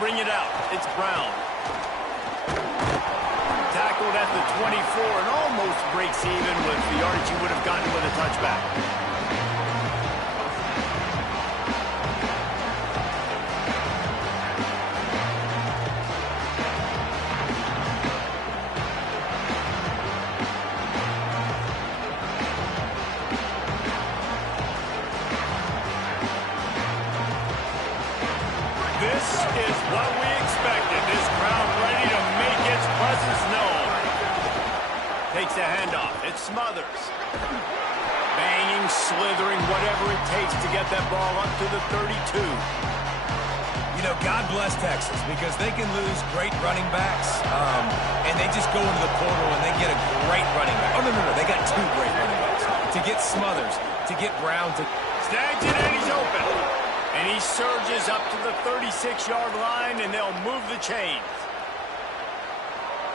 bring it out. It's Brown. Tackled at the 24 and almost breaks even with the yardage he would have gotten with a touchback. This is what we expected. This crowd ready to make its presence known. Takes a handoff. It Smothers. Banging, slithering, whatever it takes to get that ball up to the 32. You know, God bless Texas because they can lose great running backs, and they just go into the portal and they get a great running back. Oh, no. They got two great running backs. To get Smothers, to get Brown, to... Snags it and he's open. And he surges up to the 36-yard line, and they'll move the chains.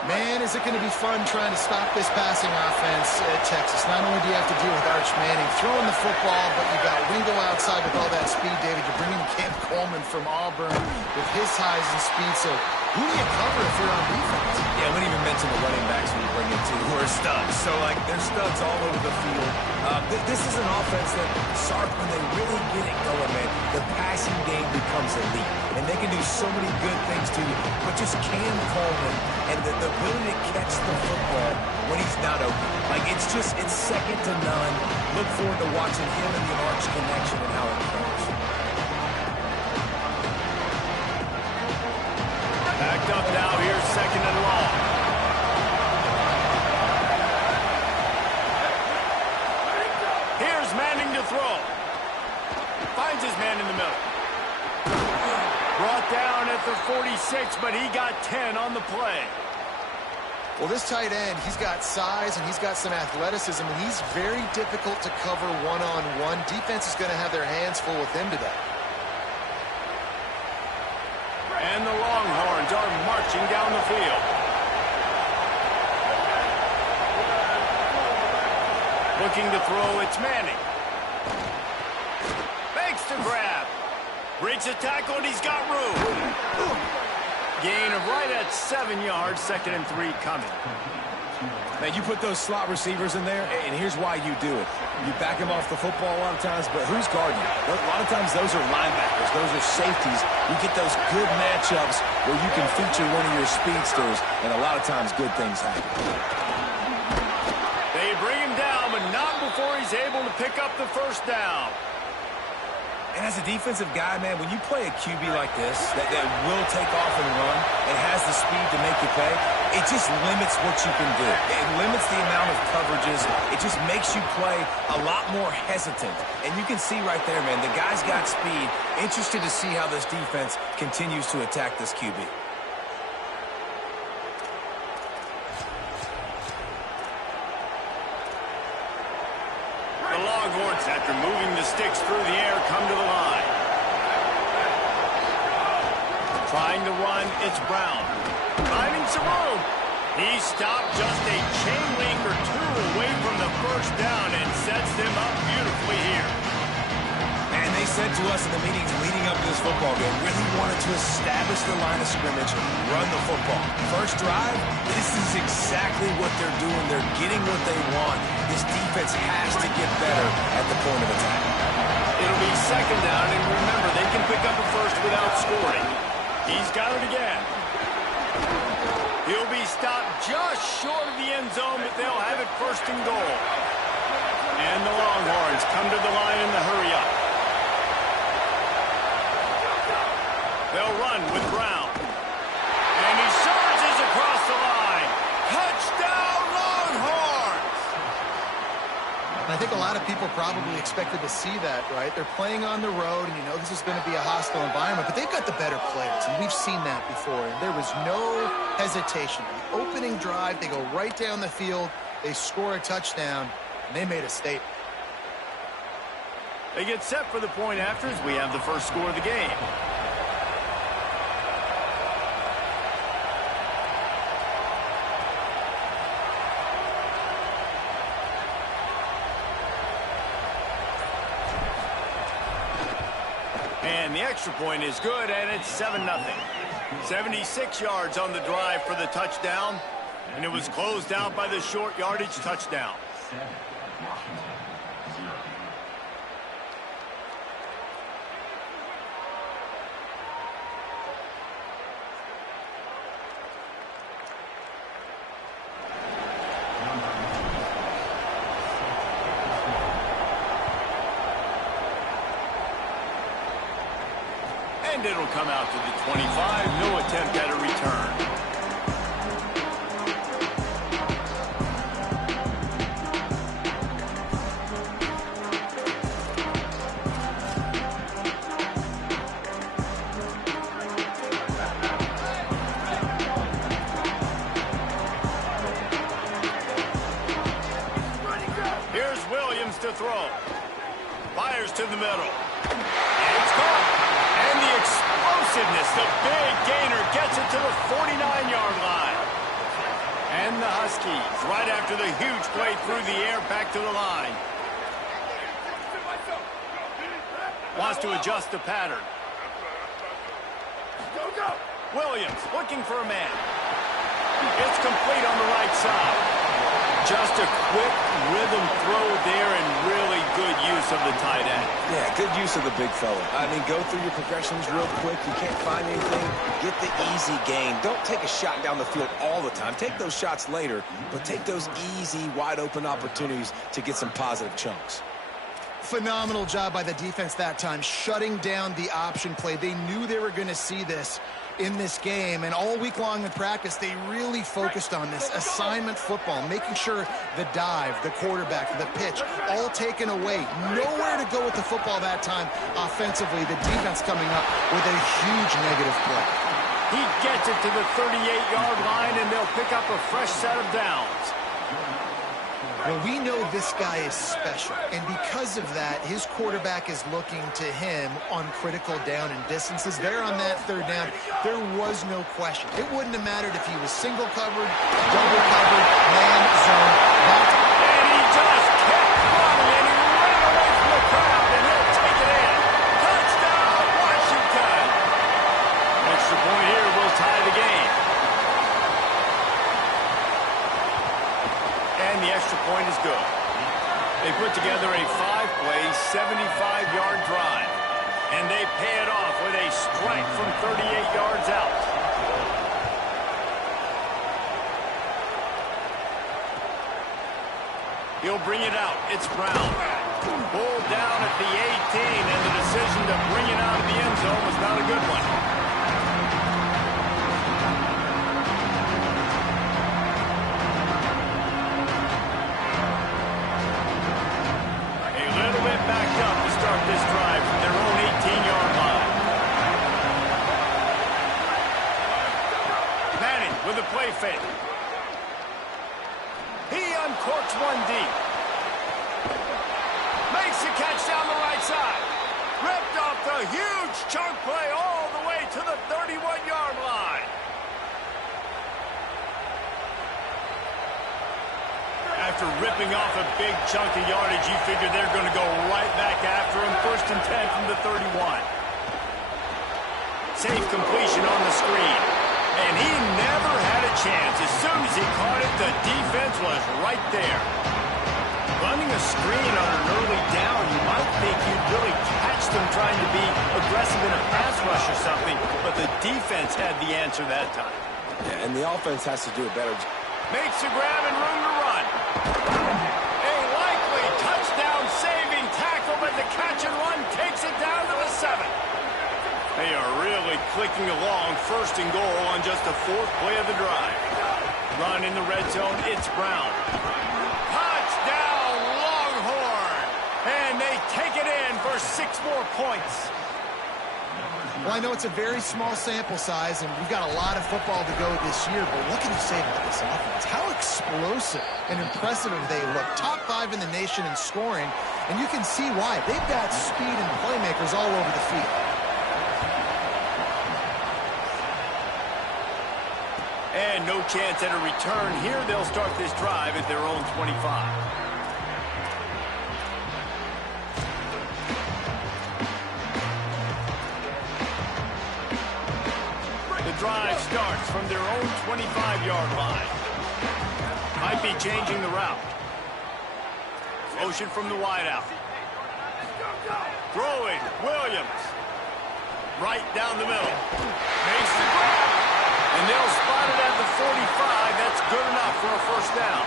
Man, is it going to be fun trying to stop this passing offense at Texas. Not only do you have to deal with Arch Manning throwing the football, but you got Wingo outside with all that speed, David. You're bringing Cam Coleman from Auburn with his size and speed. So who do you cover if you're on defense? Yeah, we didn't even mention the running backs when you bring in two who are studs. So, like, they're studs all over the field. This is an offense that, Sark, when they really get it going, man, the passing game becomes elite. And they can do so many good things to you. But just Cam Coleman and the ability to catch the football when he's not open. Like, it's second to none. Look forward to watching him and the Arch connection and how it goes. Backed up now. Here's second and long. Here's Manning to throw. Finds his man in the middle. Brought down at the 46, but he got 10 on the play. Well, this tight end, he's got size and he's got some athleticism, and he's very difficult to cover one-on-one. Defense is going to have their hands full with him today. And the Longhorns are marching down the field. Looking to throw, it's Manning. Makes the grab. Breaks a tackle, and he's got room. Gain of right at 7 yards, 2nd and 3 coming. Man, you put those slot receivers in there, and here's why you do it. You back them off the football a lot of times, but who's guarding you? A lot of times those are linebackers. Those are safeties. You get those good matchups where you can feature one of your speedsters, and a lot of times good things happen. They bring him down, but not before he's able to pick up the first down. And as a defensive guy, man, when you play a QB like this that will take off and run and has the speed to make you pay, it just limits what you can do. It limits the amount of coverages. It just makes you play a lot more hesitant. And you can see right there, man, the guy's got speed. Interested to see how this defense continues to attack this QB. The Longhorns, after moving the sticks through the air, come to the line. Trying to run, it's Brown. Finding some room. He stopped just a chain link or two away from the first down and sets them up beautifully here. And they said to us in the meetings leading up to this football game, really wanted to establish the line of scrimmage, run the football. First drive, this is exactly what they're doing. They're getting what they want. This defense has to get better at the point of attack. It'll be second down, and remember, they can pick up a first without scoring. He's got it again. He'll be stopped just short of the end zone, but they'll have it first and goal. And the Longhorns come to the line in the hurry-up. They'll run with Brown. And he surges across the line. Touchdown, Longhorns! I think a lot of people probably expected to see that, right? They're playing on the road, and you know this is going to be a hostile environment, but they've got the better players, and we've seen that before. And there was no hesitation. The opening drive, they go right down the field, they score a touchdown, and they made a statement. They get set for the point after as we have the first score of the game. And the extra point is good, and it's 7-0. 76 yards on the drive for the touchdown, and it was closed out by the short yardage touchdown. And it'll come out to the 25. No attempt at a return. Here's Williams to throw. Fires to the middle. It's caught. And the explosiveness, the big gainer gets it to the 49-yard line. And the Huskies, right after the huge play through the air, back to the line. Wants to adjust the pattern. Williams looking for a man. It's complete on the right side. Just a quick rhythm throw there and really good use of the tight end. Yeah, good use of the big fella. I mean, go through your progressions real quick. You can't find anything. Get the easy gain. Don't take a shot down the field all the time. Take those shots later, but take those easy, wide-open opportunities to get some positive chunks. Phenomenal job by the defense that time, shutting down the option play. They knew they were going to see this in this game, and all week long in practice, they really focused on this assignment football, making sure the dive, the quarterback, the pitch, all taken away. Nowhere to go with the football that time offensively. The defense coming up with a huge negative play. He gets it to the 38-yard line, and they'll pick up a fresh set of downs. Well, we know this guy is special, and because of that, his quarterback is looking to him on critical down and distances. There on that third down, there was no question. It wouldn't have mattered if he was single covered, double covered, man, zone. And he just kept running, and he ran away from the crowd, and he'll take it in. Touchdown, Washington! Extra point here will tie the game. And the extra point is good. They put together a 5-play, 75-yard drive. And they pay it off with a strike from 38 yards out. He'll bring it out. It's Brown. Pulled down at the 18, and the decision to bring it out of the end zone was not a good one. Backed up to start this drive from their own 18-yard line. Manning with a play fake. He uncorks one deep. Makes the catch down the right side. Ripped off the huge chunk play all the way to the 31-yard line. After ripping off a big chunk of yardage, you figure they're going to go right back after him. 1st and 10 from the 31. Safe completion on the screen. And he never had a chance. As soon as he caught it, the defense was right there. Running a screen on an early down, you might think you'd really catch them trying to be aggressive in a pass rush or something, but the defense had the answer that time. Yeah, and the offense has to do a better job. Makes a grab and room to run. A likely touchdown-saving tackle, but the catch and run takes it down to the 7. They are really clicking along, 1st and goal on just the 4th play of the drive. Run in the red zone, it's Brown. Touchdown, Longhorn! And they take it in for 6 more points. Well, I know it's a very small sample size, and we've got a lot of football to go this year, but what can you say about this offense? How explosive and impressive they look. Top 5 in the nation in scoring, and you can see why. They've got speed and playmakers all over the field. And no chance at a return here. They'll start this drive at their own 25. drive starts from their own 25-yard line. Might be changing the route. Motion from the wideout. Throwing, Williams. Right down the middle. Makes the grab. And they'll spot it at the 45. That's good enough for a first down.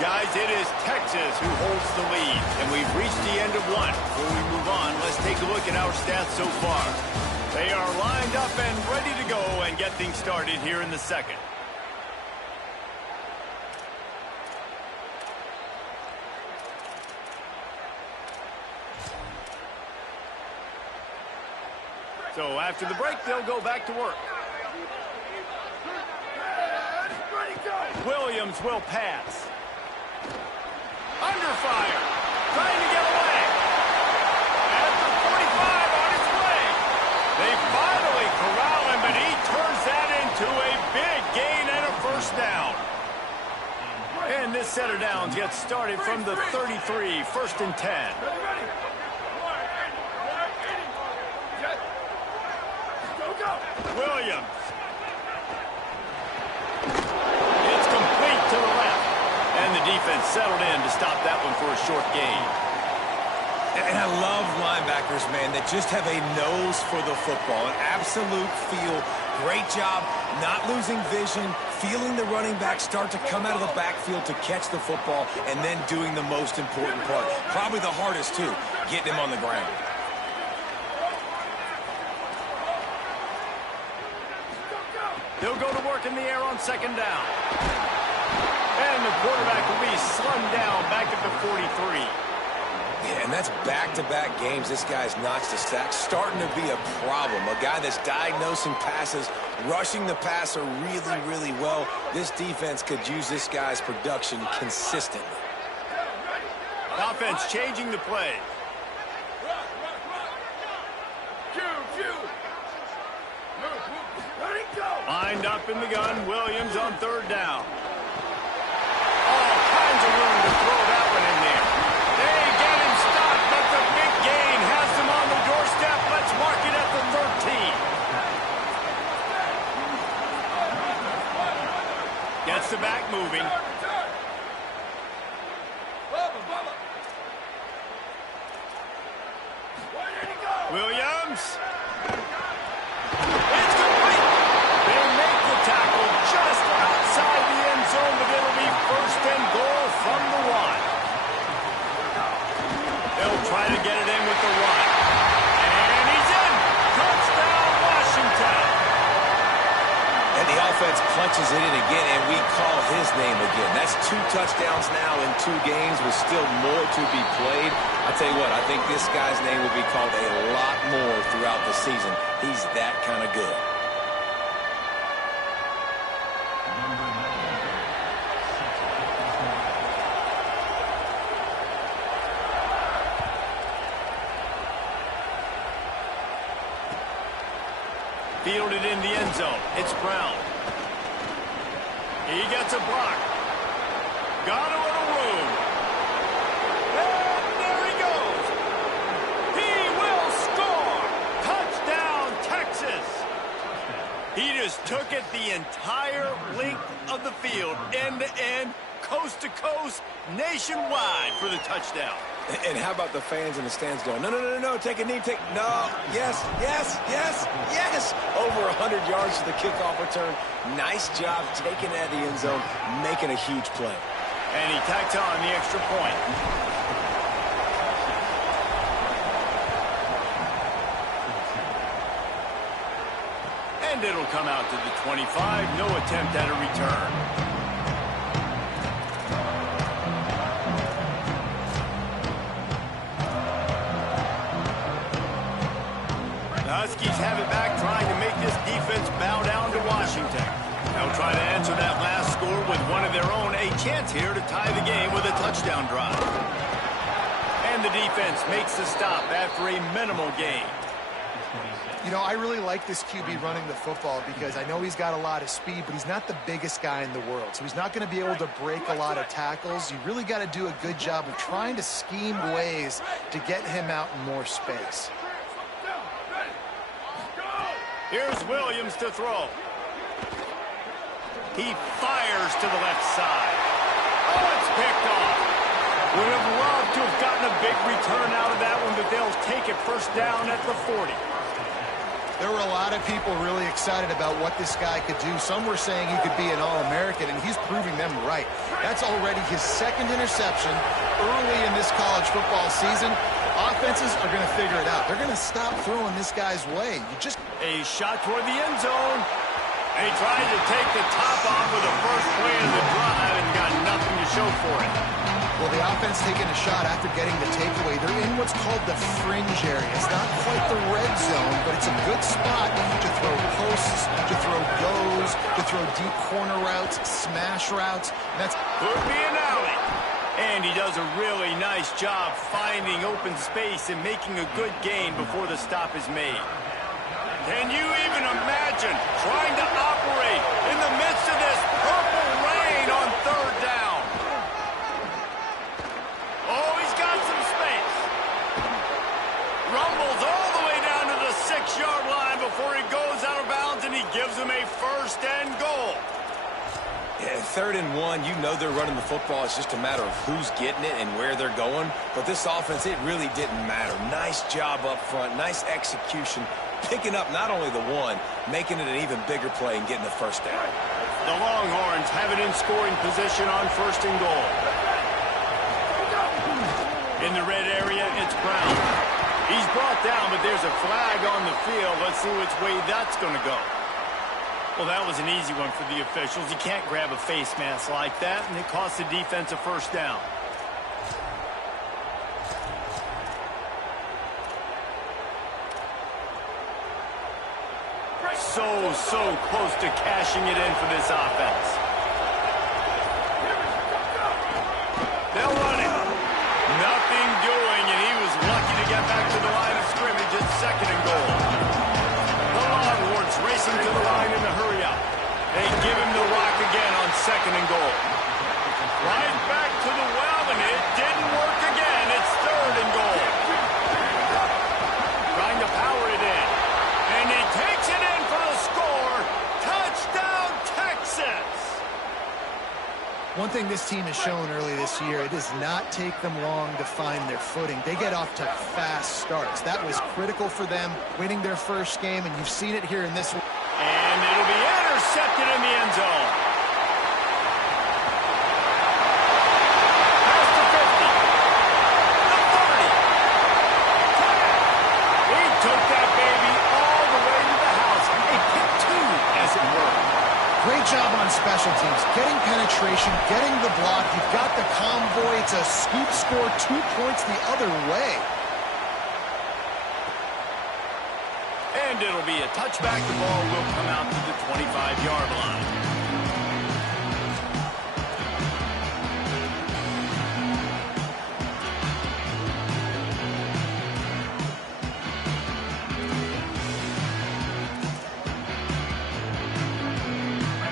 Guys, it is Texas who holds the lead, and we've reached the end of one. Before we move on, let's take a look at our stats so far. They are lined up and ready to go and get things started here in the second. So after the break, they'll go back to work. Williams will pass. Under fire. Trying to get away. At the 45 on its way. They finally corral him, but he turns that into a big gain and a first down. And this set of downs gets started from the 33, first and 10. Williams. It's complete to the left. And the defense settled in to stop that one for a short gain. And I love linebackers, man, that just have a nose for the football, an absolute feel. Great job not losing vision, feeling the running back start to come out of the backfield to catch the football, and then doing the most important part. Probably the hardest, too, getting him on the ground. They'll go to work in the air on second down. And the quarterback will be slung down back at the 43. Yeah, and that's back-to-back games. This guy's notched a sack, starting to be a problem. A guy that's diagnosing passes, rushing the passer really, really well. This defense could use this guy's production consistently. Offense changing the play. Lined up in the gun, Williams on third down. All kinds of room to throw that one in there. They get him stopped, but the big gain has them on the doorstep. Let's mark it at the 13. Gets the back moving. Williams. It's complete. They make the tackle just outside the end zone, but it'll be first and goal from the one. They'll try to get it in with the run. And he's in. Touchdown, Washington. And the offense punches it in again, and we call his name again. That's 2 touchdowns now in 2 games with still more to be played. I tell you what, I think this guy's name will be called a lot more throughout the season. He's that kind of good. Fielded in the end zone. It's Brown. He gets a block. Got a little room. And there he goes. He will score. Touchdown, Texas. He just took it the entire length of the field, end to end, coast to coast, nationwide for the touchdown. And how about the fans in the stands going, no, no, no, no, take a knee, no, yes, yes, yes, yes. Over 100 yards to the kickoff return. Nice job taking it at the end zone, making a huge play. And he tacks on the extra point. And it'll come out to the 25. No attempt at a return. Huskies have it back, trying to make this defense bow down to Washington. They'll try to answer that last score with one of their own. A chance here to tie the game with a touchdown drive. And the defense makes the stop after a minimal gain. You know, I really like this QB running the football because I know he's got a lot of speed, but he's not the biggest guy in the world. So he's not going to be able to break a lot of tackles. You really got to do a good job of trying to scheme ways to get him out in more space. Here's Williams to throw. He fires to the left side. Oh, it's picked off. Would have loved to have gotten a big return out of that one, but they'll take it first down at the 40. There were a lot of people really excited about what this guy could do. Some were saying he could be an All-American, and he's proving them right. That's already his second interception early in this college football season. Offenses are going to figure it out. They're going to stop throwing this guy's way. A shot toward the end zone. And he tried to take the top off with the first play of the drive and got nothing to show for it. Well, the offense taking a shot after getting the takeaway. They're in what's called the fringe area. It's not quite the red zone, but it's a good spot to throw posts, to throw goes, to throw deep corner routes, smash routes. That's could be an alley. And he does a really nice job finding open space and making a good gain before the stop is made. Can you even imagine trying to operate in the midst of this purple rain on third down? Oh, he's got some space. Rumbles all the way down to the 6-yard line before he goes out of bounds, and he gives him a first and goal. Yeah, 3rd and 1, you know they're running the football. It's just a matter of who's getting it and where they're going. But this offense, it really didn't matter. Nice job up front, nice execution, picking up not only the one, making it an even bigger play and getting the first down. The Longhorns have it in scoring position on first and goal. In the red area, it's Brown. He's brought down, but there's a flag on the field. Let's see which way that's going to go. Well, that was an easy one for the officials. You can't grab a face mask like that, and it costs the defense a first down. So close to cashing it in for this offense. They'll run it. Nothing doing, and he was lucky to get back to the line of scrimmage at 2nd and goal. The Longhorns racing to the line in the hurry up. They give him the rock again on 2nd and goal. Right back to the well, and it didn't work again. It's 3rd and goal. Trying to power it in. And he takes it in for the score. Touchdown, Texas! one thing this team has shown early this year, it does not take them long to find their footing. They get off to fast starts. That was critical for them, winning their first game, and you've seen it here in this one. And it'll be intercepted in the end zone. Past the 50. The 30. 10. He took that baby all the way to the house. A pick two, as it were. Great job on special teams, getting penetration, getting the block. You've got the convoy. It's a scoop score, 2 points the other way. And it'll be a touchback. The ball will come out to the 25-yard line.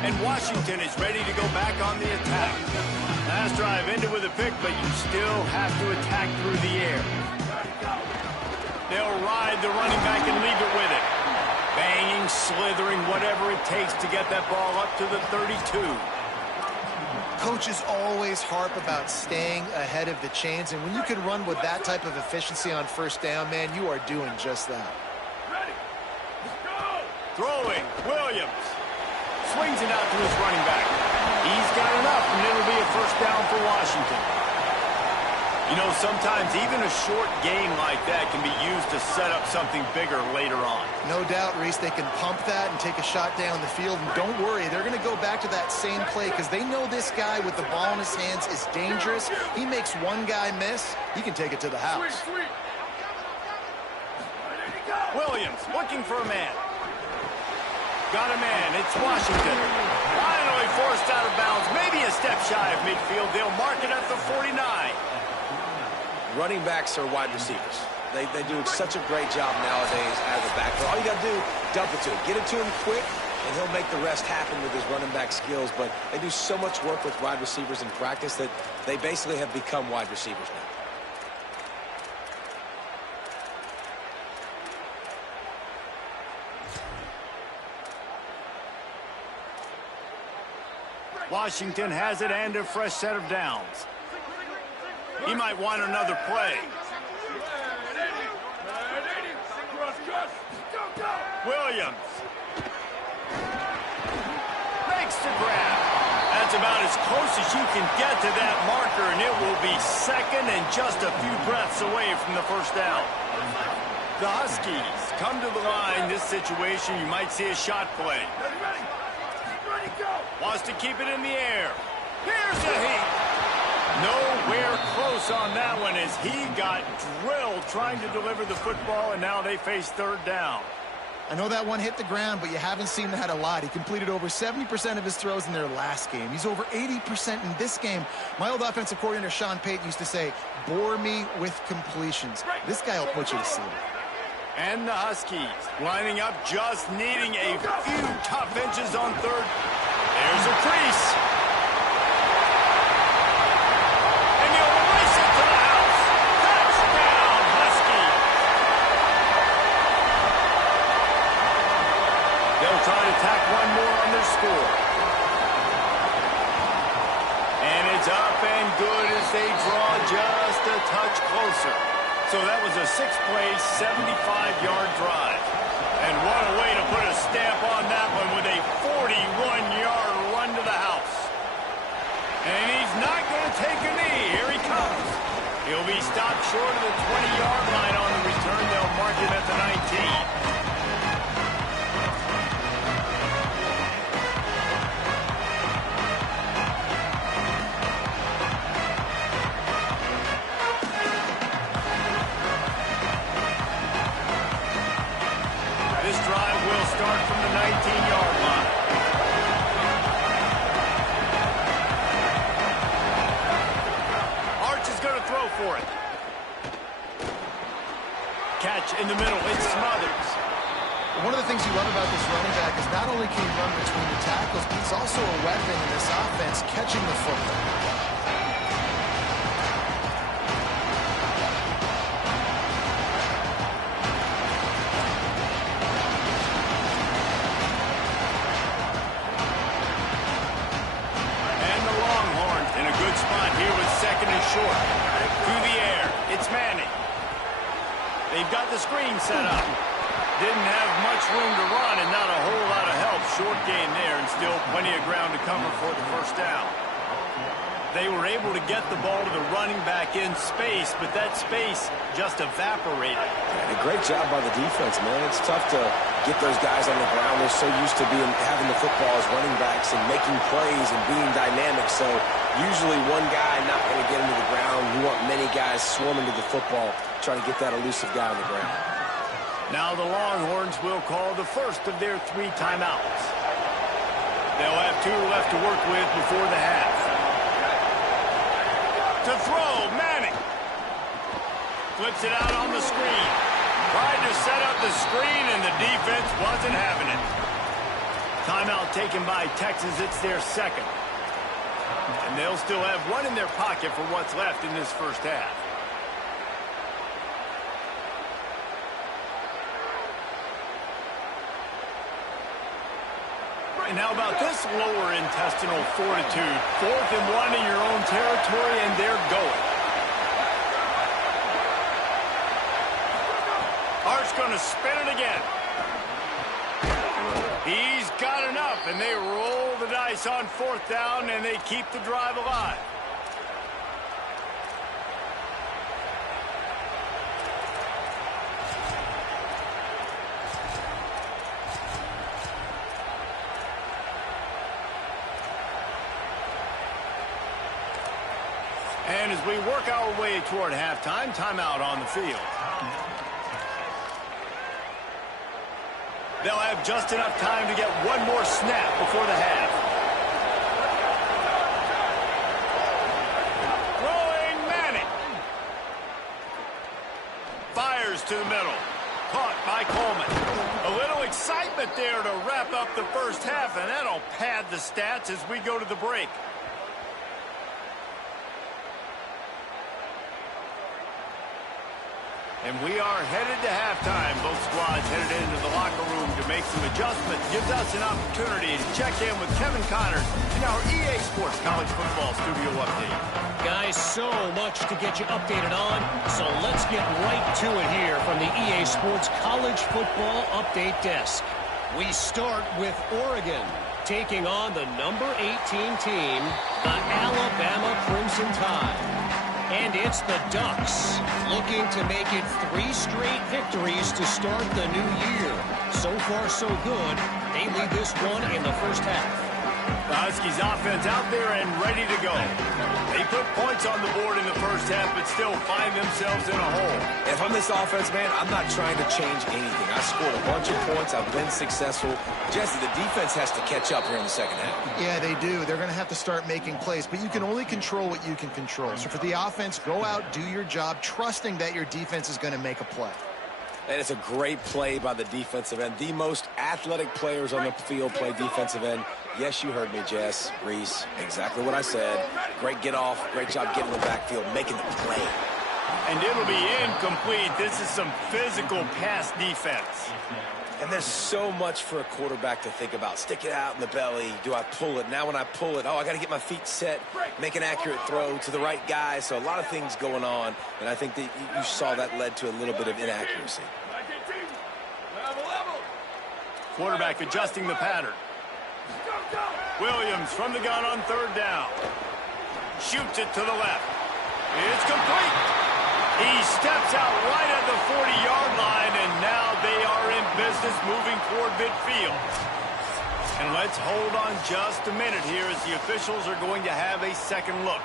And Washington is ready to go back on the attack. Last drive ended with a pick, but you still have to attack through the air. They'll ride the running back and leave it with it. Banging, slithering, whatever it takes to get that ball up to the 32. Coaches always harp about staying ahead of the chains, and when you can run with that type of efficiency on first down, man, you are doing just that. Throwing, Williams. Swings it out to his running back. He's got enough, and it'll be a first down for Washington. You know, sometimes even a short game like that can be used to set up something bigger later on. No doubt, Reese, they can pump that and take a shot down the field. And don't worry, they're going to go back to that same play because they know this guy with the ball in his hands is dangerous. He makes one guy miss, he can take it to the house. Williams looking for a man. Got a man. It's Washington. Finally forced out of bounds. Maybe a step shy of midfield. They'll mark it at the 49. Running backs are wide receivers. They do such a great job nowadays as a back. All you got to do, dump it to him. Get it to him quick, and he'll make the rest happen with his running back skills. But they do so much work with wide receivers in practice that they basically have become wide receivers now. Washington has it and a fresh set of downs. He might want another play. Williams makes the grab. That's about as close as you can get to that marker, and it will be second and just a few breaths away from the first down. The Huskies come to the line. This situation, you might see a shot play. Wants to keep it in the air. Here's a heat. Nowhere close on that one as he got drilled trying to deliver the football, and now they face third down. I know that one hit the ground, but you haven't seen that a lot. He completed over 70% of his throws in their last game. He's over 80% in this game. My old offensive coordinator, Sean Payton, used to say, bore me with completions. This guy will put you to sleep. And the Huskies lining up, just needing a few tough inches on third. There's a crease. And he'll race it to the house. Touchdown, Huskies. They'll try to tack one more on their score. And it's up and good as they draw just a touch closer. So that was a 6-play, 75-yard drive. And what a way to put a stamp on that one with a 41-yard run to the house. And he's not going to take a knee. Here he comes. He'll be stopped short of the 20-yard line on the return. They'll mark him at the 19. This drive will start from the 19-yard line. Arch is going to throw for it. Catch in the middle. It's Smothers. One of the things you love about this running back is not only can he run between the tackles, but he's also a weapon in this offense, catching the football. Short. Through the air. It's Manning. They've got the screen set up. Didn't have much room to run and not a whole lot of help. Short game there and still plenty of ground to cover for the first down. They were able to get the ball to the running back in space, but that space just evaporated. Yeah, a great job by the defense, man. It's tough to get those guys on the ground. They're so used to having the football as running backs and making plays and being dynamic. So usually one guy not going to get into the ground. You want many guys swarming to the football, trying to get that elusive guy on the ground. Now the Longhorns will call the first of their 3 timeouts. They'll have 2 left to work with before the half. To throw, Manning. Flips it out on the screen. Tried to set up the screen, and the defense wasn't having it. Timeout taken by Texas. It's their second. And they'll still have one in their pocket for what's left in this first half. And how about this lower intestinal fortitude? 4th and 1 in your own territory, and they're going. Hart's going to spin it again. He's got enough, and they roll the dice on 4th down, and they keep the drive alive. And as we work our way toward halftime, timeout on the field. They'll have just enough time to get one more snap before the half. Throwing Manning. Fires to the middle. Caught by Coleman. A little excitement there to wrap up the first half, and that'll pad the stats as we go to the break. And we are headed to halftime. Both squads headed into the locker room to make some adjustments. Gives us an opportunity to check in with Kevin Connors in our EA Sports College Football Studio Update. Guys, so much to get you updated on, so let's get right to it here from the EA Sports College Football Update Desk. We start with Oregon taking on the number 18 team, the Alabama Crimson Tide. And it's the Ducks looking to make it 3 straight victories to start the new year. So far, so good. They lead this one in the first half. The Huskies offense out there and ready to go. They put points on the board in the first half, but still find themselves in a hole. If I'm this offense, man, I'm not trying to change anything. I scored a bunch of points. I've been successful. Jesse, the defense has to catch up here in the second half. Yeah, they do. They're going to have to start making plays, but you can only control what you can control. So for the offense, go out, do your job, trusting that your defense is going to make a play. And it's a great play by the defensive end. The most athletic players on the field play defensive end. Yes, you heard me, Jess, Reese. Exactly what I said. Great get off. Great job getting in the backfield, making the play. And it'll be incomplete. This is some physical pass defense. And there's so much for a quarterback to think about. Stick it out in the belly. Do I pull it? Now when I pull it, I got to get my feet set, make an accurate throw to the right guy. So a lot of things going on. And I think that you saw that led to a little bit of inaccuracy. Quarterback adjusting the pattern. Williams from the gun on third down. Shoots it to the left. It's complete. He steps out right at the 40-yard line, and now they are in business moving toward midfield. And let's hold on just a minute here as the officials are going to have a second look.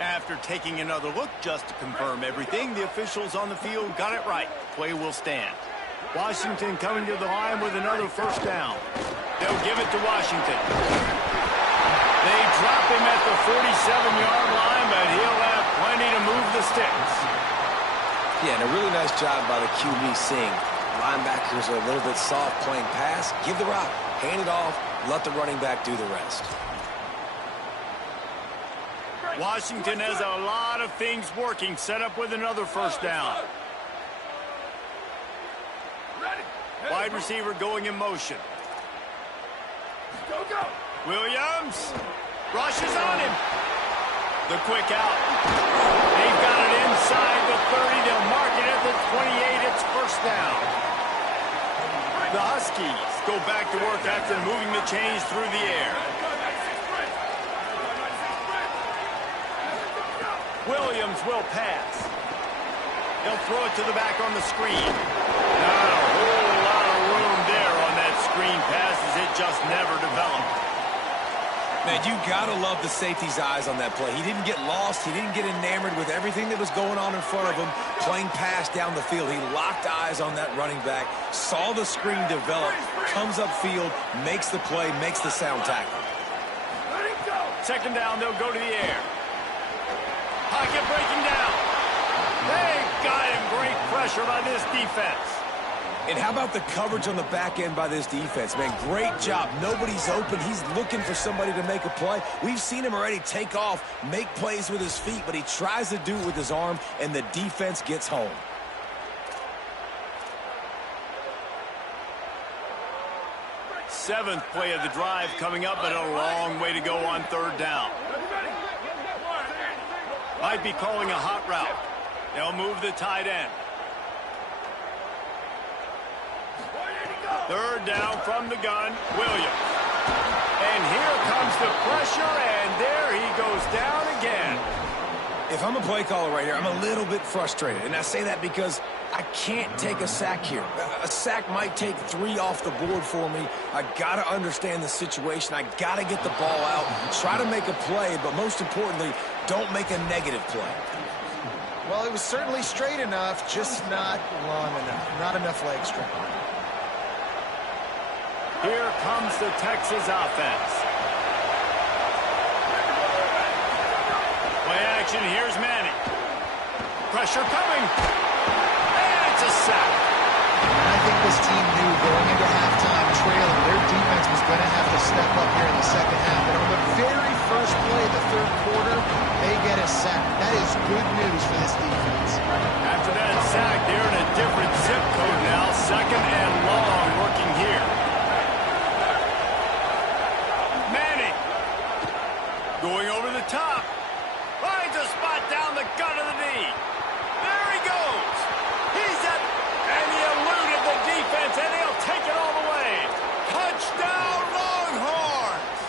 After taking another look just to confirm everything, the officials on the field got it right. Play will stand. Washington coming to the line with another first down. They'll give it to Washington. They drop him at the 47-yard line, but he'll have plenty to move the sticks. Yeah, and a really nice job by the QB seeing linebackers are a little bit soft playing pass. Give the rock, hand it off, let the running back do the rest. Washington has a lot of things working, set up with another first down. Wide receiver going in motion. Williams rushes on him. The quick out. They've got it inside the 30. They'll mark it at the 28. It's first down. The Huskies go back to work after moving the chains through the air. Williams will pass. They'll throw it to the back on the screen. Not a whole lot of room there on that screen pass as it just never developed. Man, you got to love the safety's eyes on that play. He didn't get lost. He didn't get enamored with everything that was going on in front of him, playing pass down the field. He locked eyes on that running back, saw the screen develop, comes upfield, makes the play, makes the sound tackle. Second down, they'll go to the air. Pocket breaking down. They got him. Great pressure by this defense. And how about the coverage on the back end by this defense, man? Great job. Nobody's open. He's looking for somebody to make a play. We've seen him already take off, make plays with his feet, but he tries to do it with his arm, and the defense gets home. Seventh play of the drive coming up, but a long way to go on third down. Might be calling a hot route. They'll move the tight end. Third down from the gun, Williams. And here comes the pressure, and there he goes down again. If I'm a play caller right here, I'm a little bit frustrated. And I say that because I can't take a sack here. A sack might take 3 off the board for me. I got to understand the situation. I got to get the ball out, try to make a play, but most importantly, don't make a negative play. Well, it was certainly straight enough, just not long enough. Not enough leg strength. Here comes the Texas offense. Play action, here's Manning. Pressure coming. And it's a sack. And I think this team knew going into halftime trailing, their defense was going to have to step up here in the second half. And on the very first play of the third quarter, they get a sack. That is good news for this defense. After that sack, they're in a different zip code now. Second and long working here. Manning going over the top. Finds a spot down the gut of the knee. There he goes. He's at, and he eluded the defense, and he'll take it all the way. Touchdown, Longhorns!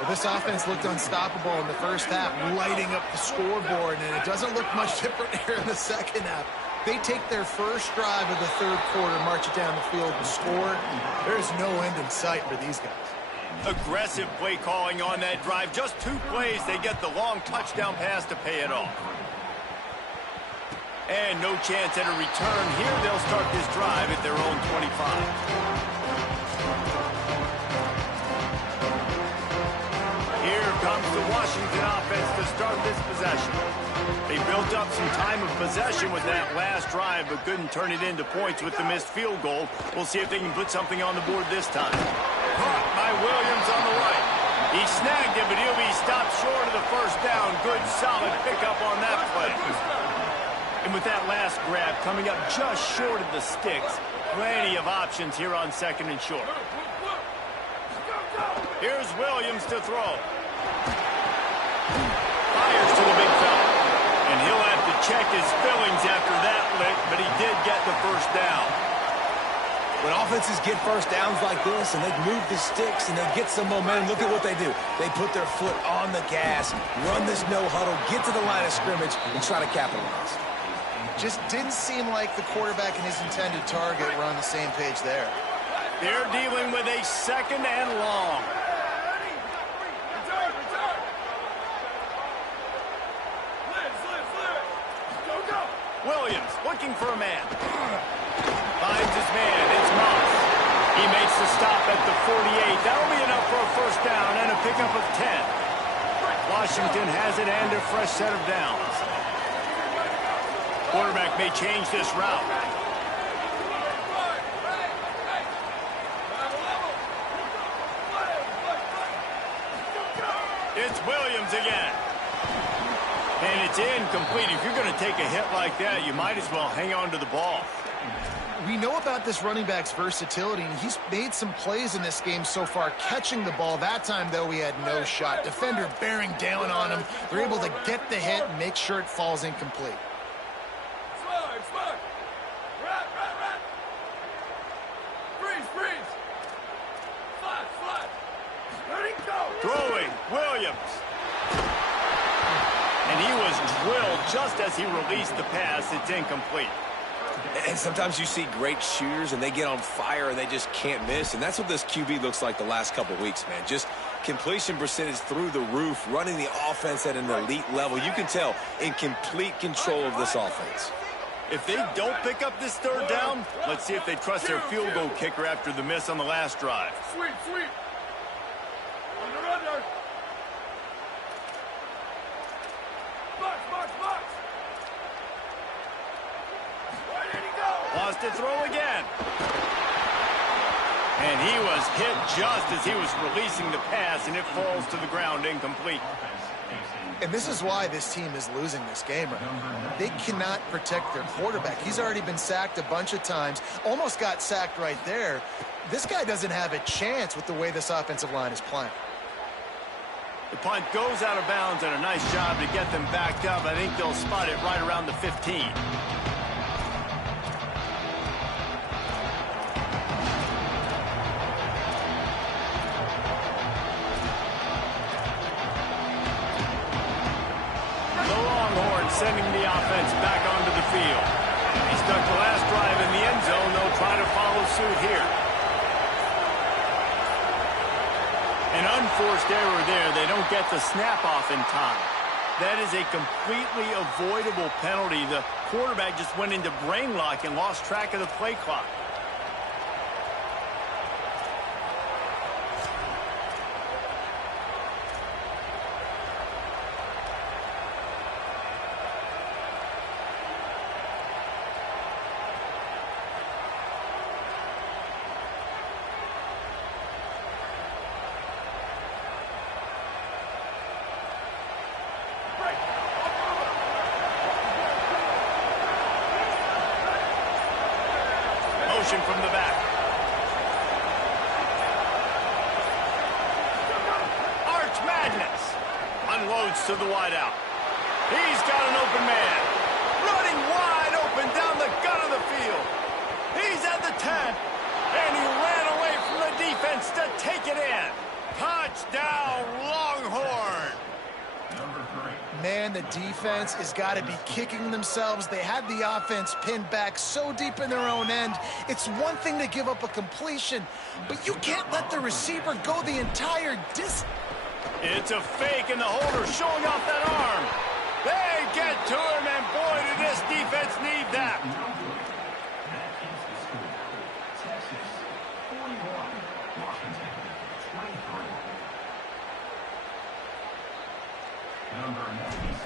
Well, this offense looked unstoppable in the first half, lighting up the scoreboard, and it doesn't look much different here in the second half. They take their first drive of the third quarter, march it down the field, and score. There's no end in sight for these guys. Aggressive play calling on that drive. Just 2 plays, they get the long touchdown pass to pay it off. And no chance at a return here. They'll start this drive at their own 25. Here comes the Washington offense to start this possession. They built up some time of possession with that last drive, but couldn't turn it into points with the missed field goal. We'll see if they can put something on the board this time. Caught by Williams on the right. He snagged it, but he'll be stopped short of the first down. Good, solid pickup on that play. And with that last grab coming up just short of the sticks, plenty of options here on second and short. Here's Williams to throw. Fires to the big fella. And he'll have to check his fillings after that lick, but he did get the first down. When offenses get first downs like this and they move the sticks and they get some momentum, look at what they do. They put their foot on the gas, run this no huddle, get to the line of scrimmage, and try to capitalize. Just didn't seem like the quarterback and his intended target were on the same page there. They're dealing with a second and long. Williams looking for a man. Finds his man. It's Moss. He makes the stop at the 48. That'll be enough for a first down and a pickup of 10. Washington has it and a fresh set of downs. Quarterback may change this route. It's Williams again. And it's incomplete. If you're going to take a hit like that, you might as well hang on to the ball. We know about this running back's versatility, and he's made some plays in this game so far catching the ball. That time, though, he had no shot. Defender bearing down on him. They're able to get the hit and make sure it falls incomplete. Throwing, Williams. And he was drilled just as he released the pass. It's incomplete. And sometimes you see great shooters and they get on fire and they just can't miss. And that's what this QB looks like the last couple weeks, man. Just completion percentage through the roof, running the offense at an elite level. You can tell in complete control of this offense. If they don't pick up this third down, let's see if they trust their field goal kicker after the miss on the last drive. Sweep. Under. Box. Where did he go? Lost to throw again. And he was hit just as he was releasing the pass, and it falls to the ground incomplete. And this is why this team is losing this game right now. They cannot protect their quarterback. He's already been sacked a bunch of times, almost got sacked right there. This guy doesn't have a chance with the way this offensive line is playing. The punt goes out of bounds, and a nice job to get them backed up. I think they'll spot it right around the 15. Sending the offense back onto the field. He stuck the last drive in the end zone. They'll try to follow suit here. An unforced error there. They don't get the snap off in time. That is a completely avoidable penalty. The quarterback just went into brain lock and lost track of the play clock. motion from the back. Arch Madness. Unloads to the wideout. He's got an open man. Running wide open down the gut of the field. He's at the 10. And he ran away from the defense to take it in. Touchdown, Longhorn. Man, the defense has got to be kicking themselves. They had the offense pinned back so deep in their own end. It's one thing to give up a completion, but you can't let the receiver go the entire distance. It's a fake, and the holder showing off that arm. They get to him, and boy, did this defense need that. Number 96,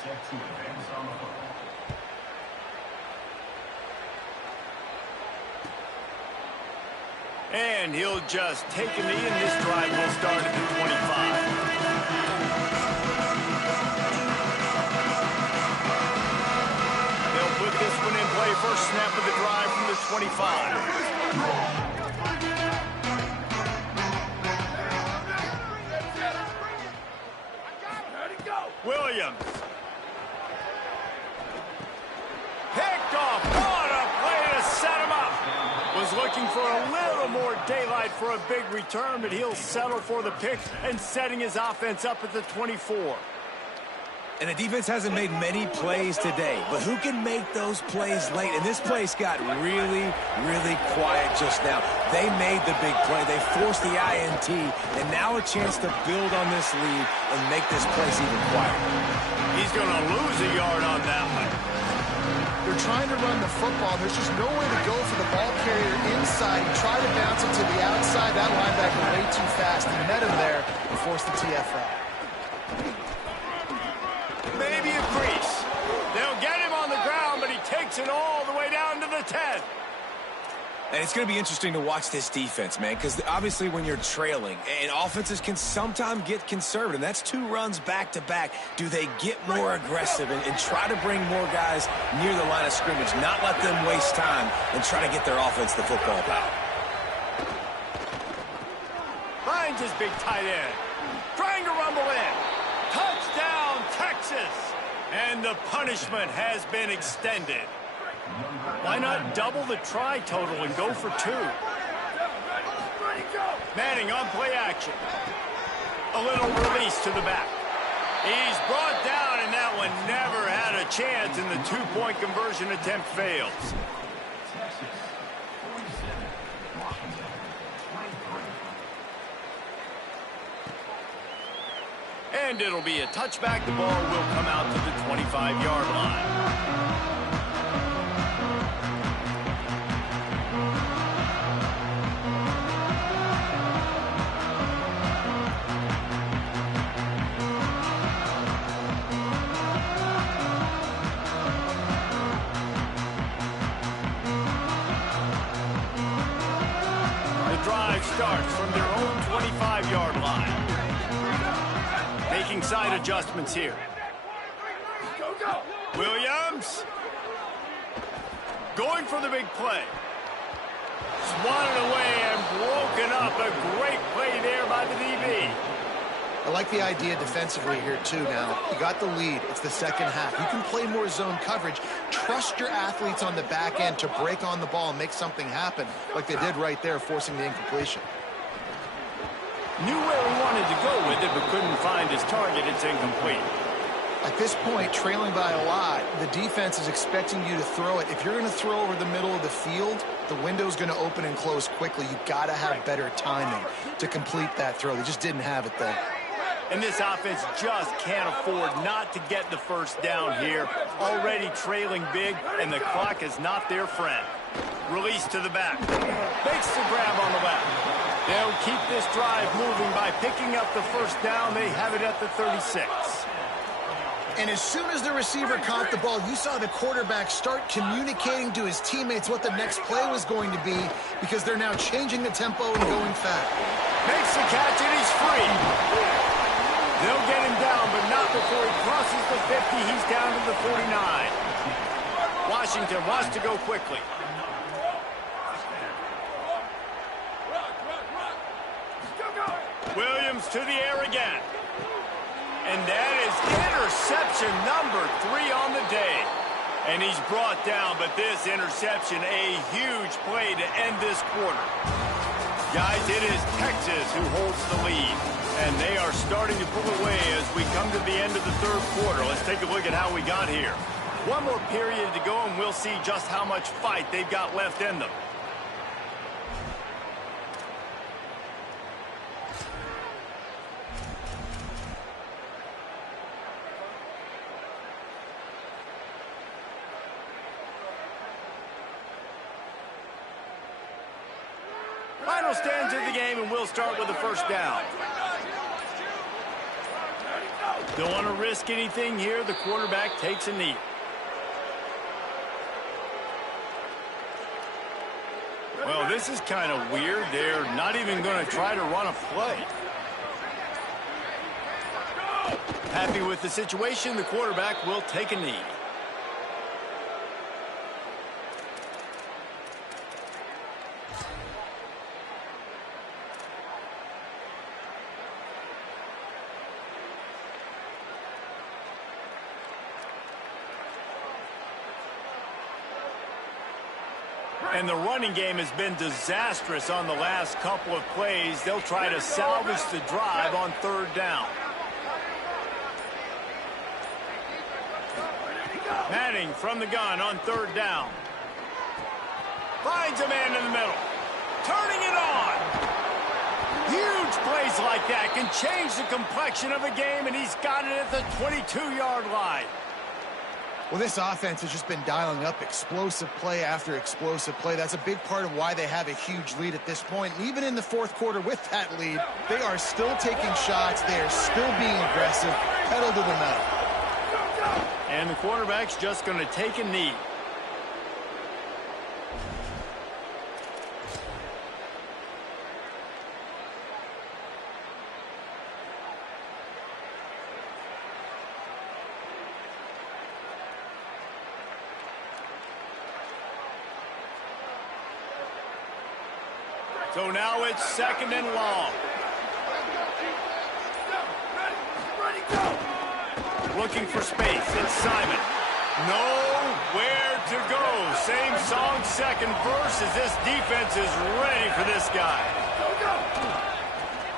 set to advance on the football. And he'll just take a knee, and this drive will start at the 25. They'll put this one in play. First snap of the drive from the 25. Williams. Picked off. What a play to set him up. Was looking for a little more daylight for a big return, but he'll settle for the pick and setting his offense up at the 24. And the defense hasn't made many plays today, but who can make those plays late? And this place got really, really quiet just now. They made the big play. They forced the INT, and now a chance to build on this lead and make this place even quieter. He's going to lose a yard on that one. They're trying to run the football. There's just nowhere to go for the ball carrier inside. He tried to bounce it to the outside. That linebacker way too fast. He met him there and forced the TFL. Maybe a crease. They'll get him on the ground, but he takes it all the way down to the 10. And it's going to be interesting to watch this defense, man, because obviously when you're trailing, and offenses can sometimes get conservative. That's two runs back-to-back. Do they get more aggressive and try to bring more guys near the line of scrimmage, not let them waste time, and try to get their offense the football back? Finds his big tight end. Trying to rumble in. Touchdown, Texas. And the punishment has been extended. Why not double the try total and go for 2? Manning on play action. A little release to the back. He's brought down, and that one never had a chance, and the two-point conversion attempt fails. And it'll be a touchback. The ball will come out to the 25-yard line. The drive starts from their own 25-yard line. Making side adjustments here. Williams. Going for the big play. Swatted away and broken up. A great play there by the DB. I like the idea defensively here, too, now. You got the lead. It's the second half. You can play more zone coverage. Trust your athletes on the back end to break on the ball and make something happen, like they did right there, forcing the incompletion. Knew where he wanted to go with it, but couldn't find his target. It's incomplete. At this point, trailing by a lot, the defense is expecting you to throw it. If you're going to throw over the middle of the field, the window's going to open and close quickly. You've got to have better timing to complete that throw. They just didn't have it there. And this offense just can't afford not to get the first down here. Already trailing big, and the clock is not their friend. Release to the back. Makes the grab on the left. They'll keep this drive moving by picking up the first down. They have it at the 36. And as soon as the receiver caught the ball, you saw the quarterback start communicating to his teammates what the next play was going to be, because they're now changing the tempo and going fast. Makes the catch, and he's free. They'll get him down, but not before he crosses the 50. He's down to the 49. Washington wants to go quickly. Williams to the air again. And that is interception number 3 on the day. And he's brought down, but this interception, a huge play to end this quarter. Guys, it is Texas who holds the lead. And they are starting to pull away as we come to the end of the third quarter. Let's take a look at how we got here. One more period to go, and we'll see just how much fight they've got left in them. Final stands of the game, and we'll start with the first down. Don't want to risk anything here. The quarterback takes a knee. Well, this is kind of weird. They're not even going to try to run a play. Happy with the situation, the quarterback will take a knee. And the running game has been disastrous on the last couple of plays. They'll try to salvage the drive on third down. Manning from the gun on third down. Finds a man in the middle. Turning it on. Huge plays like that can change the complexion of a game, and he's got it at the 22-yard line. Well, this offense has just been dialing up explosive play after explosive play. That's a big part of why they have a huge lead at this point. And even in the fourth quarter with that lead, they are still taking shots. They are still being aggressive, pedal to the metal. And the quarterback's just going to take a knee. So now it's second and long. Looking for space. It's Simon. Nowhere to go. Same song, second verse, as this defense is ready for this guy.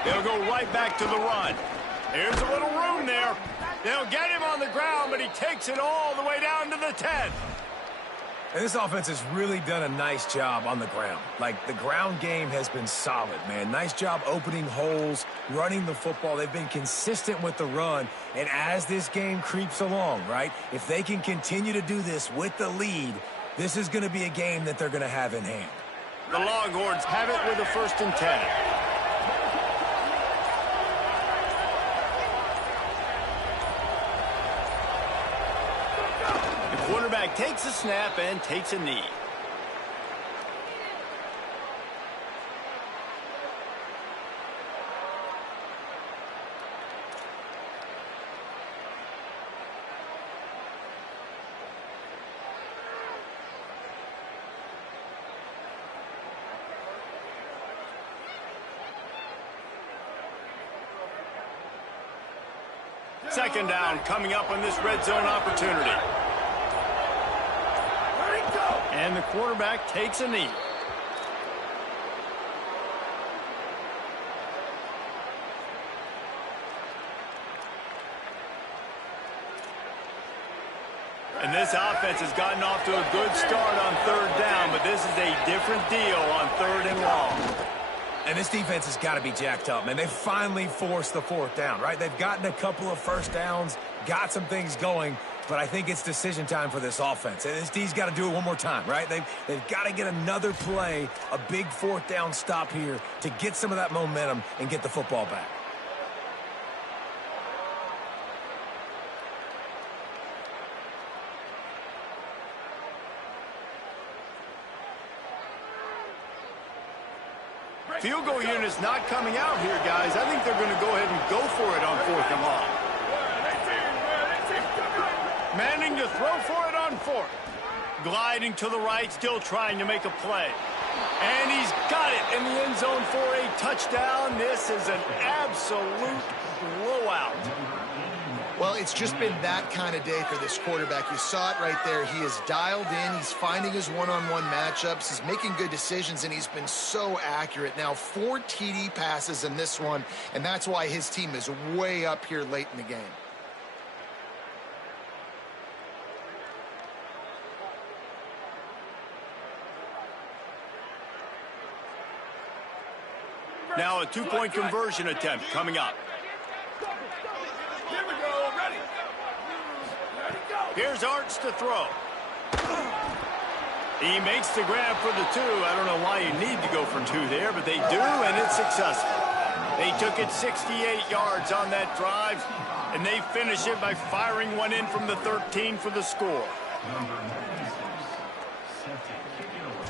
They'll go right back to the run. Here's a little room there. They'll get him on the ground, but he takes it all the way down to the 10. And this offense has really done a nice job on the ground. Like, the ground game has been solid, man. Nice job opening holes, running the football. They've been consistent with the run. And as this game creeps along, right, if they can continue to do this with the lead, this is going to be a game that they're going to have in hand. The Longhorns have it with a 1st and 10. Quarterback takes a snap and takes a knee. Second down coming up on this red zone opportunity. And the quarterback takes a knee. And this offense has gotten off to a good start on third down, but this is a different deal on third and long. And this defense has got to be jacked up, man. They finally forced the 4th down, right? They've gotten a couple of first downs, got some things going, but I think it's decision time for this offense. And this D's got to do it one more time, right? They've got to get another play, a big 4th down stop here to get some of that momentum and get the football back. Field goal unit's not coming out here, guys. I think they're going to go ahead and go for it on 4th and long. Manning to throw for it on 4th. Gliding to the right, still trying to make a play. And he's got it in the end zone for a touchdown. This is an absolute blowout. Well, it's just been that kind of day for this quarterback. You saw it right there. He is dialed in. He's finding his one-on-one matchups. He's making good decisions, and he's been so accurate. Now, 4 TD passes in this one, and that's why his team is way up here late in the game. Now a 2-point conversion attempt coming up. Here we go. Ready. Ready, go. Here's Arch to throw. He makes the grab for the 2. I don't know why you need to go for 2 there, but they do, and it's successful. They took it 68 yards on that drive, and they finish it by firing one in from the 13 for the score. Number 96, set to kick it away.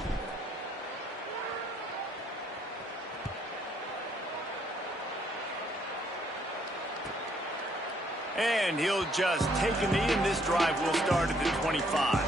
And he'll just take a knee, and this drive will start at the 25.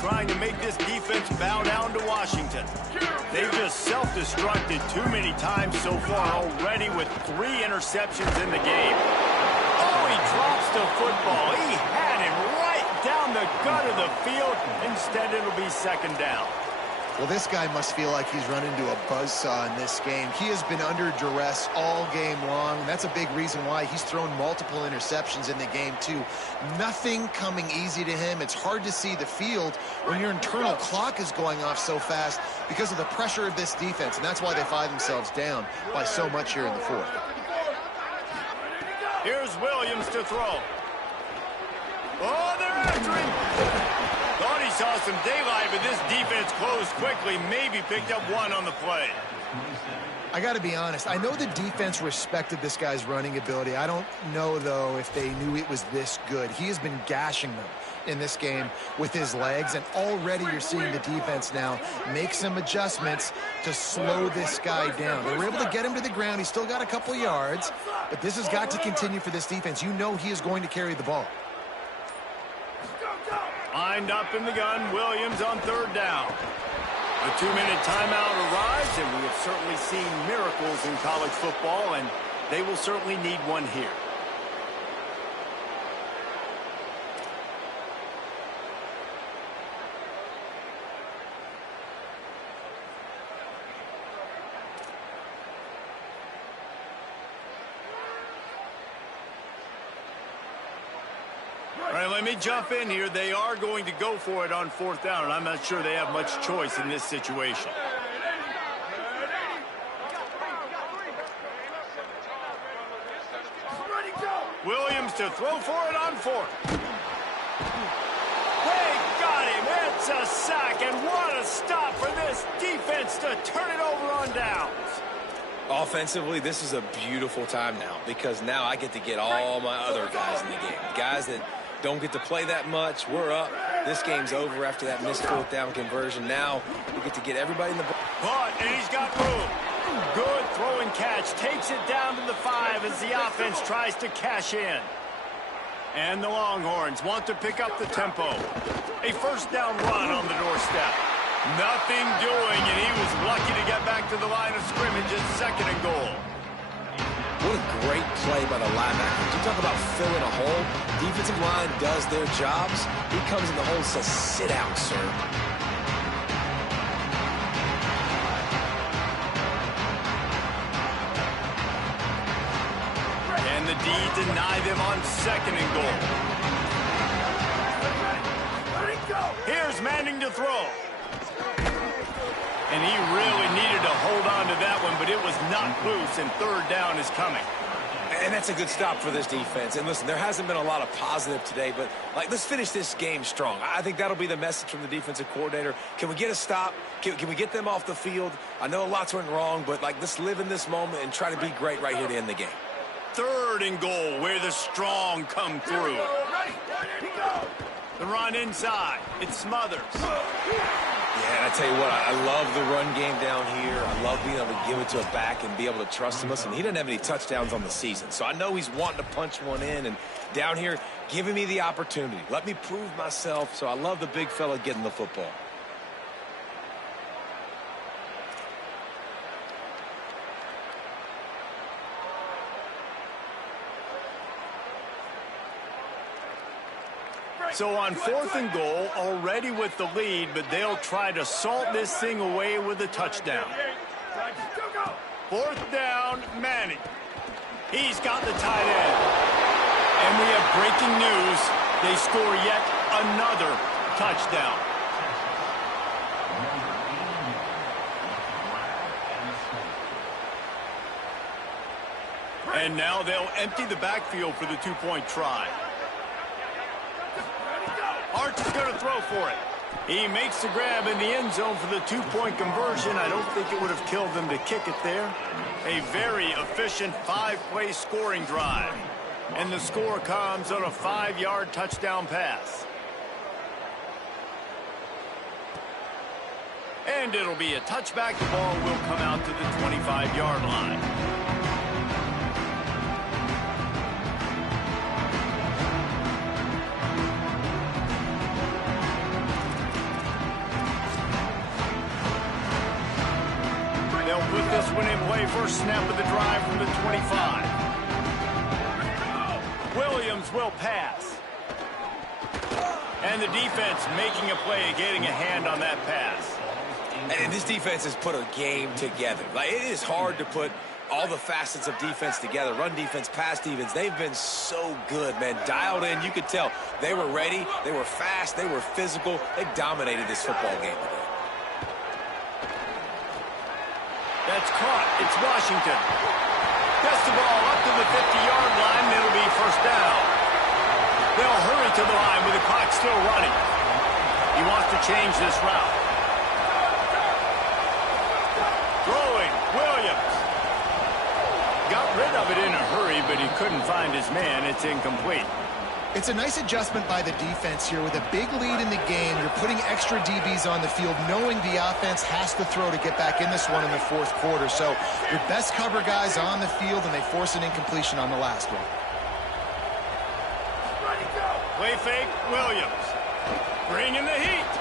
Trying to make this defense bow down to Washington. They've just self-destructed too many times so far already with 3 interceptions in the game. Oh, he drops the football. He had him right down the gut of the field. Instead, it'll be second down. Well, this guy must feel like he's run into a buzzsaw in this game. He has been under duress all game long, and that's a big reason why he's thrown multiple interceptions in the game, too. Nothing coming easy to him. It's hard to see the field when your internal clock is going off so fast because of the pressure of this defense, and that's why they find themselves down by so much here in the 4th. Here's Williams to throw. Oh, they're after him. Thought he saw some daylight, but this defense closed quickly, maybe picked up 1 on the play. I got to be honest. I know the defense respected this guy's running ability. I don't know, though, if they knew it was this good. He has been gashing them in this game with his legs, and already you're seeing the defense now make some adjustments to slow this guy down. They were able to get him to the ground. He's still got a couple yards, but this has got to continue for this defense. You know he is going to carry the ball. Lined up in the gun, Williams on 3rd down. A 2-minute timeout arrives, and we have certainly seen miracles in college football, and they will certainly need one here. All right, let me jump in here. They are going to go for it on 4th down, and I'm not sure they have much choice in this situation. Williams to throw for it on 4th. They got him. It's a sack, and what a stop for this defense to turn it over on downs. Offensively, this is a beautiful time now because now I get to get all my other guys in the game. Guys that don't get to play that much. We're up. This game's over after that missed 4th down conversion. Now we get to get everybody in the ball. But, and he's got room. Good throw and catch. Takes it down to the 5 as the offense tries to cash in. And the Longhorns want to pick up the tempo. A 1st down run on the doorstep. Nothing doing, and he was lucky to get back to the line of scrimmage at 2nd and goal. What a great play by the linebacker. You talk about filling a hole. Defensive line does their jobs. He comes in the hole and says, sit down, sir. And the D deny them on 2nd and goal. Here's Manning to throw. And he really needed to hold on to that one, but it was not loose, and 3rd down is coming. And that's a good stop for this defense. And listen, there hasn't been a lot of positive today, but let's finish this game strong. I think that'll be the message from the defensive coordinator. Can we get a stop? Can we get them off the field? I know a lot's went wrong, but let's live in this moment and try to be great right here to end the game. 3rd and goal, where the strong come through. The run inside. It Smothers. Yeah, and I tell you what, I love the run game down here. I love being able to give it to a back and be able to trust him. Listen, he doesn't have any touchdowns on the season, so I know he's wanting to punch one in. And down here, giving me the opportunity. Let me prove myself, so I love the big fella getting the football. So on 4th and goal, already with the lead, but they'll try to salt this thing away with a touchdown. 4th down, Manning. He's got the tight end. And we have breaking news. They score yet another touchdown. And now they'll empty the backfield for the 2-point try. Arch is going to throw for it. He makes the grab in the end zone for the 2-point conversion. I don't think it would have killed them to kick it there. A very efficient 5-play scoring drive. And the score comes on a 5-yard touchdown pass. And it'll be a touchback. The ball will come out to the 25-yard line. They'll put this one in play. First snap of the drive from the 25. Williams will pass. And the defense making a play, getting a hand on that pass. And this defense has put a game together. Like, it is hard to put all the facets of defense together. Run defense, pass defense. They've been so good, man. Dialed in. You could tell they were ready. They were fast. They were physical. They dominated this football game today. That's caught. It's Washington. Gets the ball up to the 50-yard line, and it'll be first down. They'll hurry to the line with the clock still running. He wants to change this route. Throwing, Williams. Got rid of it in a hurry, but he couldn't find his man. It's incomplete. It's a nice adjustment by the defense here. With a big lead in the game, you're putting extra DBs on the field, knowing the offense has to throw to get back in this one in the 4th quarter. So your best cover guys on the field, and they force an incompletion on the last one. Play fake, Williams. Bringing the heat.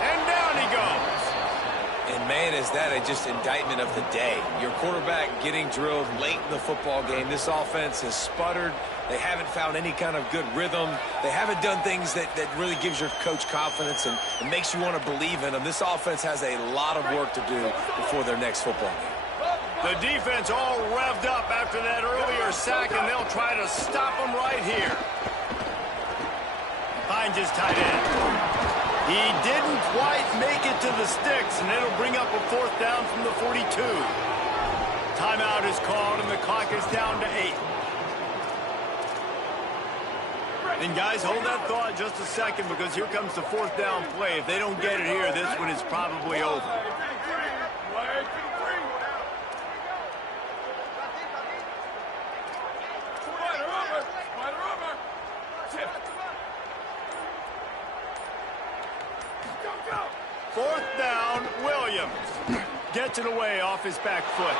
And down he goes. And, man, is that just indictment of the day. Your quarterback getting drilled late in the football game. This offense has sputtered. They haven't found any kind of good rhythm. They haven't done things that really gives your coach confidence and makes you want to believe in them. This offense has a lot of work to do before their next football game. The defense all revved up after that earlier sack, and they'll try to stop them right here. Finds his tight end. He didn't quite make it to the sticks, and it'll bring up a 4th down from the 42. Timeout is called, and the clock is down to 8. And guys, hold that thought just a second, because here comes the 4th down play. If they don't get it here, this one is probably over. Fourth down, Williams gets it away off his back foot.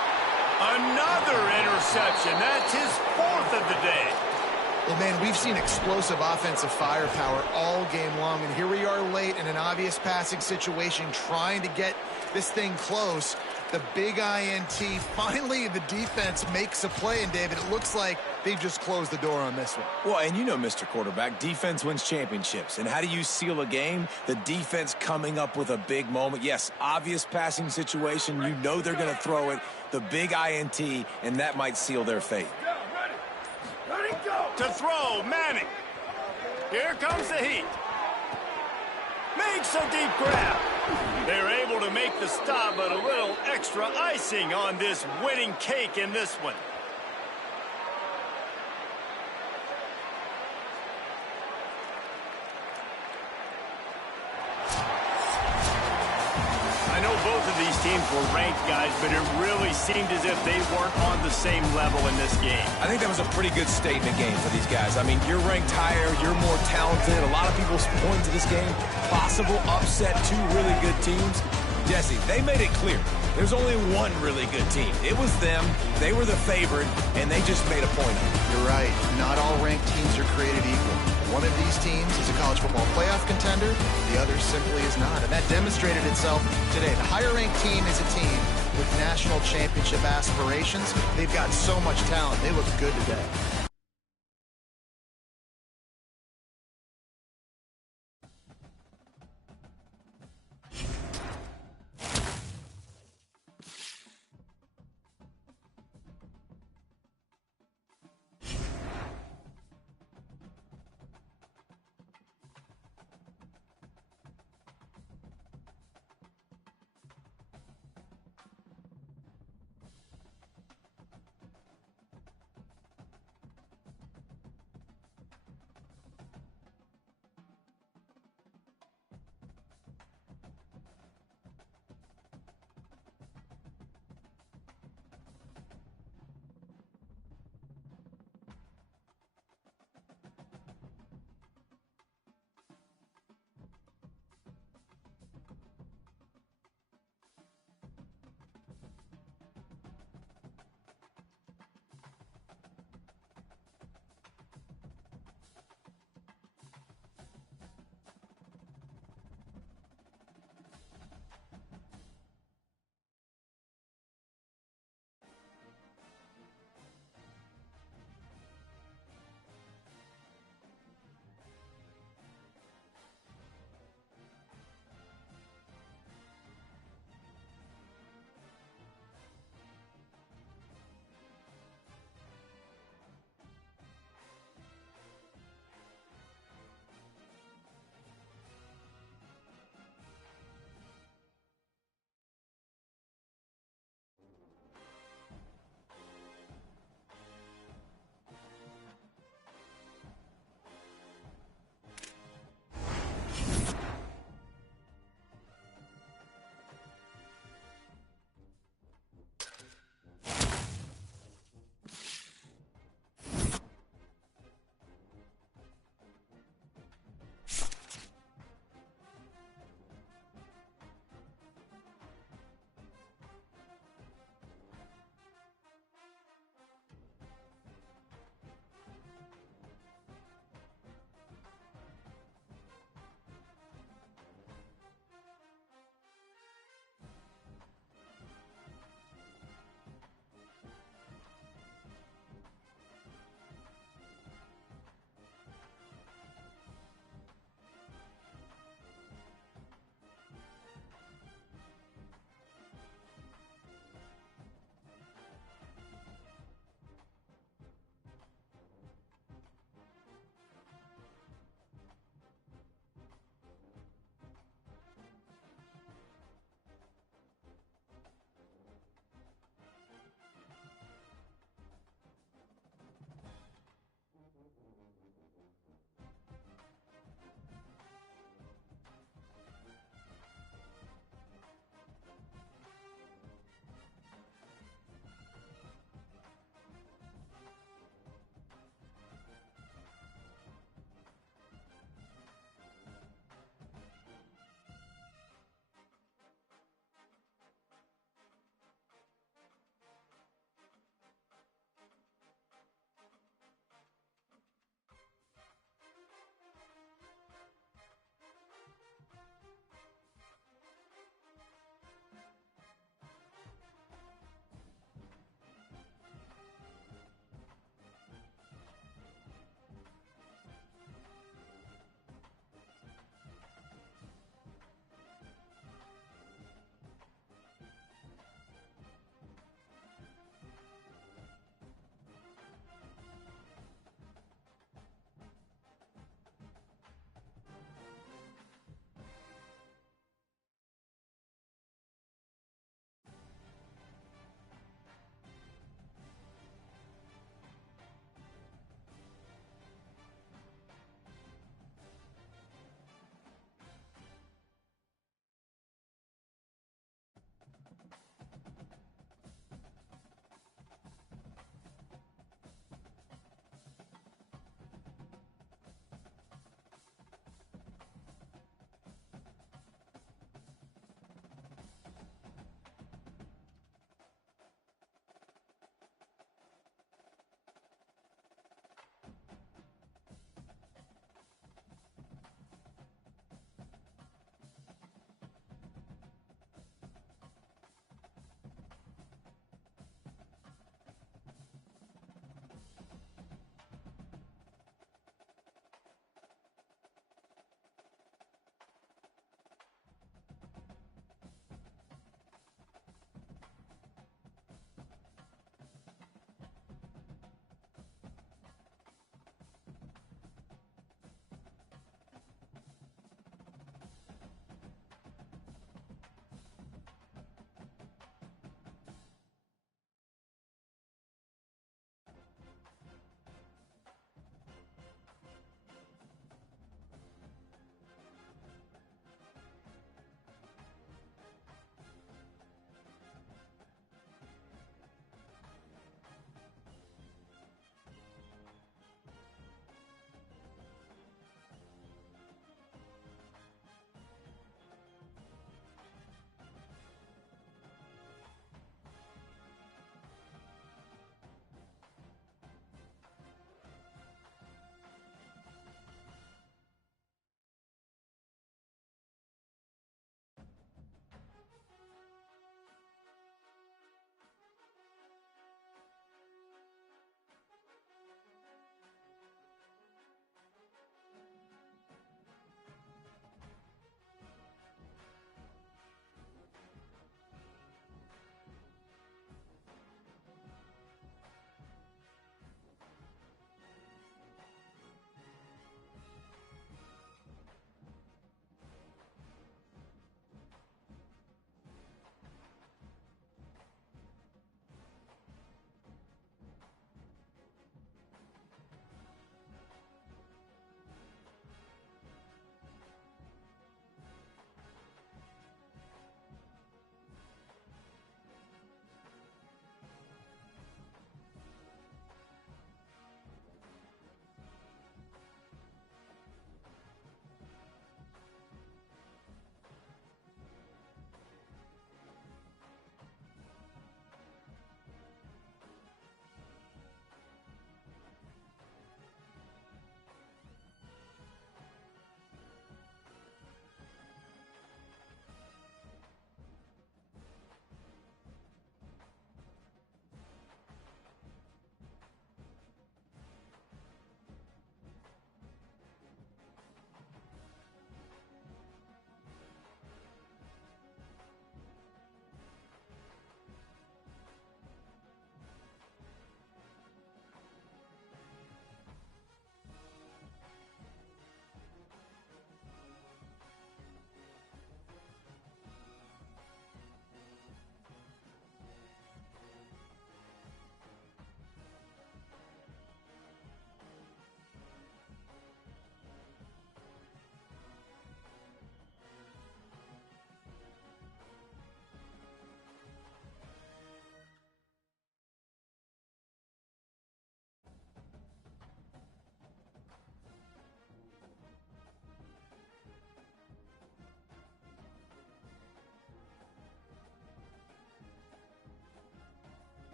Another interception. That's his 4th of the day. Well, man, we've seen explosive offensive firepower all game long, and here we are late in an obvious passing situation trying to get this thing close. The big INT. Finally, the defense makes a play, and, David, it looks like they've just closed the door on this one. Well, and you know, Mr. Quarterback, defense wins championships. And how do you seal a game? The defense coming up with a big moment. Yes, obvious passing situation. You know they're going to throw it. The big INT, and that might seal their fate. To throw, Manning. Here comes the heat. Makes a deep grab. They're able to make the stop, but a little extra icing on this winning cake in this one. I know both of these teams were ranked, guys, but it really seemed as if they weren't on the same level in this game. I think that was a pretty good statement game for these guys. I mean, you're ranked higher, you're more talented. A lot of people point to this game, possible upset, two really good teams. Jesse, they made it clear. There's only one really good team. It was them. They were the favorite, and they just made a point of it. You're right. Not all ranked teams are created equal. One of these teams is a college football playoff contender. The other simply is not. And that demonstrated itself today. The higher-ranked team is a team with national championship aspirations. They've got so much talent. They look good today.